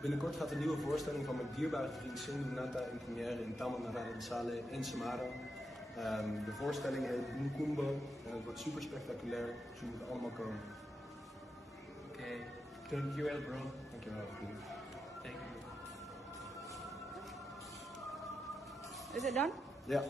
Binnenkort gaat een nieuwe voorstelling van mijn dierbare vriend Sindhu Nata in première in Taman Narayan Saleh in Semarang. De voorstelling heet Mukumbo en het wordt super spectaculair, dus jullie moeten allemaal komen. Oké, dankjewel bro. Dankjewel vriend. Thank you. Is it done? Ja.